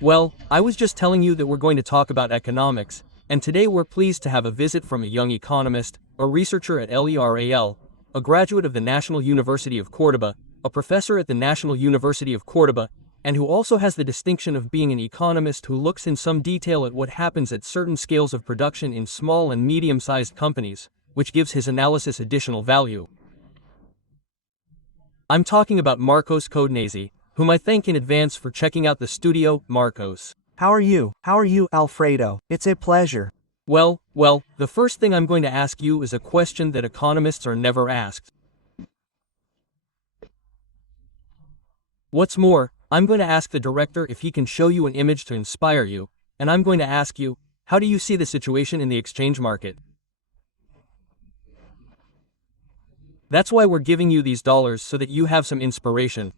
Well, I was just telling you that we're going to talk about economics, and today we're pleased to have a visit from a young economist, a researcher at LERAL, a graduate of the National University of Córdoba, a professor at the National University of Córdoba, and who also has the distinction of being an economist who looks in some detail at what happens at certain scales of production in small and medium-sized companies, which gives his analysis additional value. I'm talking about Marcos Codenesi, whom I thank in advance for checking out the studio. Marcos. How are you? How are you, Alfredo? It's a pleasure. Well, the first thing I'm going to ask you is a question that economists are never asked. What's more, I'm going to ask the director if he can show you an image to inspire you, and I'm going to ask you, how do you see the situation in the exchange market? That's why we're giving you these dollars so that you have some inspiration.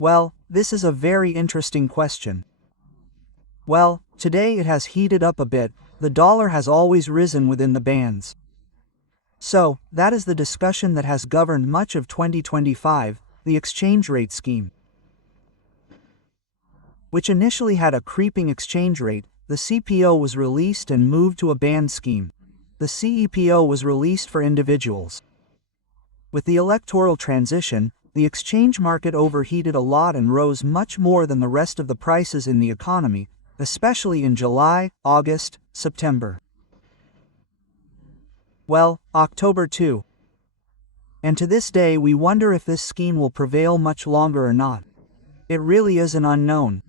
Well, this is a very interesting question. Well, today it has heated up a bit. The dollar has always risen within the bands. So, that is the discussion that has governed much of 2025, the exchange rate scheme. Which initially had a creeping exchange rate, the CPO was released and moved to a band scheme. The CEPO was released for individuals. With the electoral transition, the exchange market overheated a lot and rose much more than the rest of the prices in the economy, especially in July, August, September. Well, October too. And to this day we wonder if this scheme will prevail much longer or not. It really is an unknown.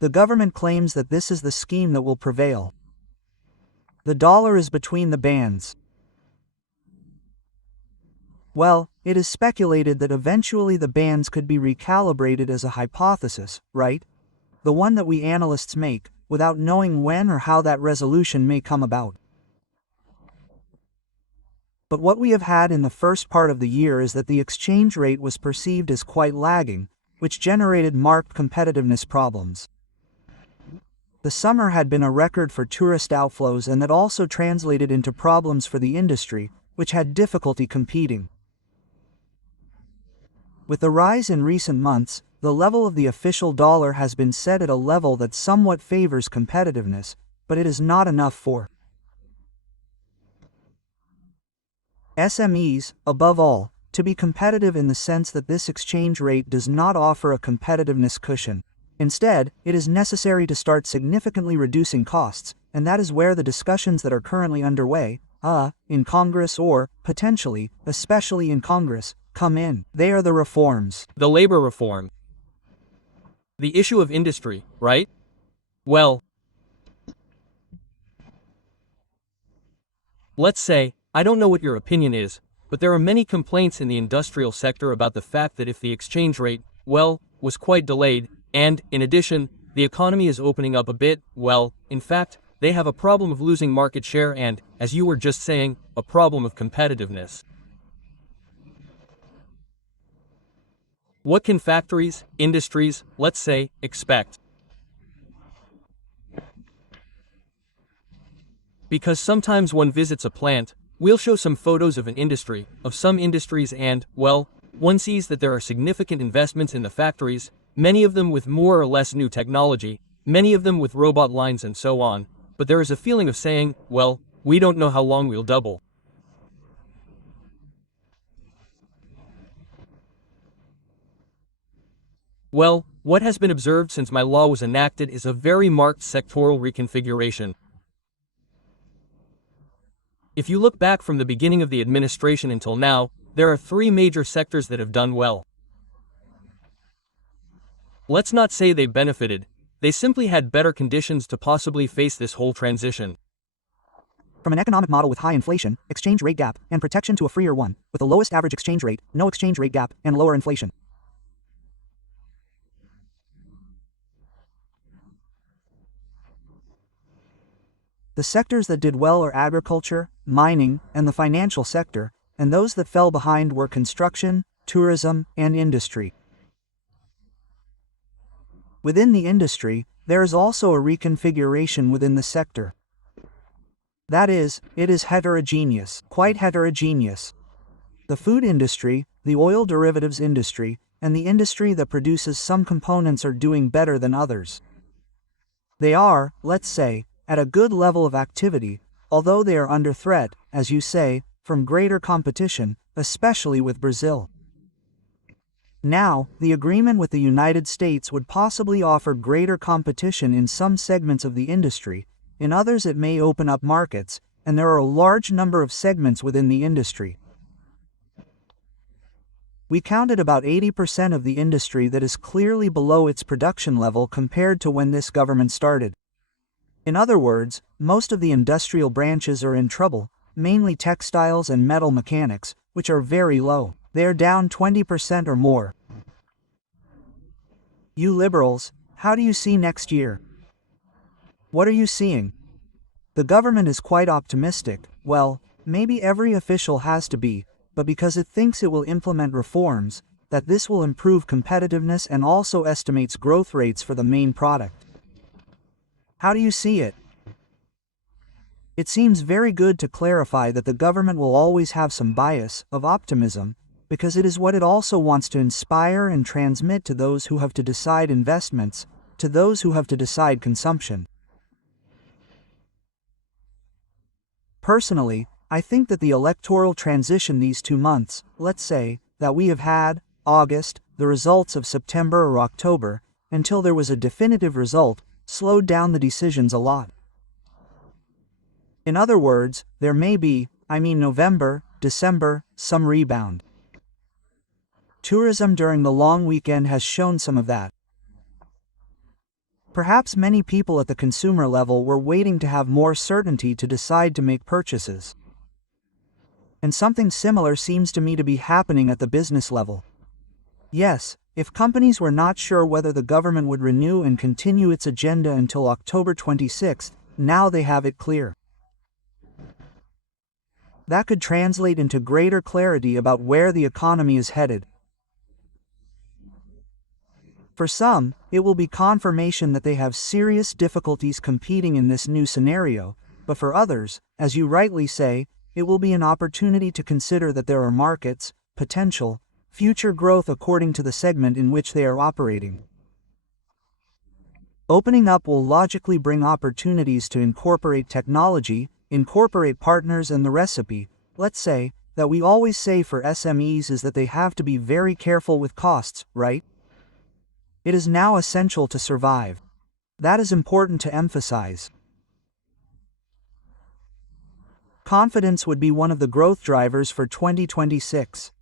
The government claims that this is the scheme that will prevail. The dollar is between the bands. Well, it is speculated that eventually the bands could be recalibrated as a hypothesis, right? The one that we analysts make, without knowing when or how that resolution may come about. But what we have had in the first part of the year is that the exchange rate was perceived as quite lagging, which generated marked competitiveness problems. The summer had been a record for tourist outflows, and that also translated into problems for the industry, which had difficulty competing. With the rise in recent months, the level of the official dollar has been set at a level that somewhat favors competitiveness, but it is not enough for SMEs, above all, to be competitive, in the sense that this exchange rate does not offer a competitiveness cushion. Instead, it is necessary to start significantly reducing costs, and that is where the discussions that are currently underway, in Congress, or, potentially, especially in Congress, come in. They are the reforms. The labor reform. The issue of industry, right? Well, let's say, I don't know what your opinion is, but there are many complaints in the industrial sector about the fact that if the exchange rate, was quite delayed, and, in addition, the economy is opening up a bit, in fact, they have a problem of losing market share and, as you were just saying, a problem of competitiveness. What can factories, industries, let's say, expect? Because sometimes one visits a plant, we'll show some photos of an industry, of some industries, and, one sees that there are significant investments in the factories, many of them with more or less new technology, many of them with robot lines and so on, but there is a feeling of saying, we don't know how long we'll double. Well, what has been observed since my law was enacted is a very marked sectoral reconfiguration. If you look back from the beginning of the administration until now, there are three major sectors that have done well. Let's not say they benefited, they simply had better conditions to possibly face this whole transition. From an economic model with high inflation, exchange rate gap, and protection to a freer one, with the lowest average exchange rate, no exchange rate gap, and lower inflation. The sectors that did well are agriculture, mining, and the financial sector, and those that fell behind were construction, tourism, and industry. Within the industry, there is also a reconfiguration within the sector. That is, it is heterogeneous, quite heterogeneous. The food industry, the oil derivatives industry, and the industry that produces some components are doing better than others. They are, let's say, at a good level of activity, although they are under threat, as you say, from greater competition, especially with Brazil. Now, the agreement with the United States would possibly offer greater competition in some segments of the industry, in others it may open up markets, and there are a large number of segments within the industry. We counted about 80% of the industry that is clearly below its production level compared to when this government started. In other words, most of the industrial branches are in trouble, mainly textiles and metal mechanics, which are very low. They are down 20% or more. You liberals, how do you see next year? What are you seeing? The government is quite optimistic. Well, maybe every official has to be, but because it thinks it will implement reforms, that this will improve competitiveness and also estimates growth rates for the main product. How do you see it? It seems very good to clarify that the government will always have some bias of optimism, because it is what it also wants to inspire and transmit to those who have to decide investments, to those who have to decide consumption. Personally, I think that the electoral transition these 2 months, let's say, that we have had, August, the results of September or October, until there was a definitive result, slowed down the decisions a lot. In other words, there may be, November, December, some rebound. Tourism during the long weekend has shown some of that. Perhaps many people at the consumer level were waiting to have more certainty to decide to make purchases. And something similar seems to me to be happening at the business level. Yes, if companies were not sure whether the government would renew and continue its agenda until October 26th, now they have it clear. That could translate into greater clarity about where the economy is headed. For some, it will be confirmation that they have serious difficulties competing in this new scenario, but for others, as you rightly say, it will be an opportunity to consider that there are markets, potential, future growth according to the segment in which they are operating. Opening up will logically bring opportunities to incorporate technology, incorporate partners, and the recipe, let's say, that we always say for SMEs is that they have to be very careful with costs, right? It is now essential to survive. That is important to emphasize. Confidence would be one of the growth drivers for 2026.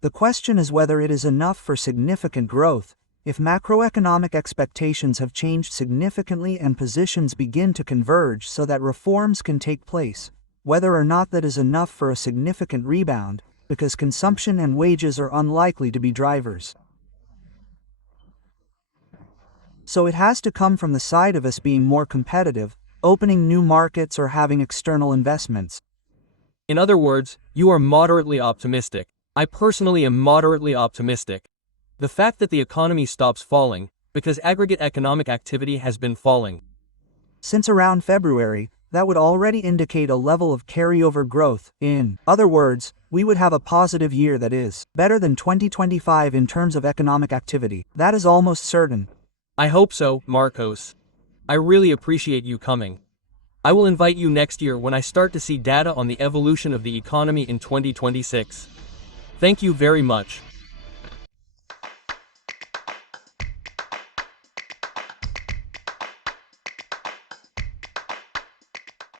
The question is whether it is enough for significant growth, if macroeconomic expectations have changed significantly and positions begin to converge so that reforms can take place, whether or not that is enough for a significant rebound, because consumption and wages are unlikely to be drivers. So it has to come from the side of us being more competitive, opening new markets, or having external investments. In other words, you are moderately optimistic. I personally am moderately optimistic. The fact that the economy stops falling, because aggregate economic activity has been falling since around February, that would already indicate a level of carryover growth. In other words, we would have a positive year that is better than 2025 in terms of economic activity. That is almost certain. I hope so, Marcos. I really appreciate you coming. I will invite you next year when I start to see data on the evolution of the economy in 2026. Thank you very much.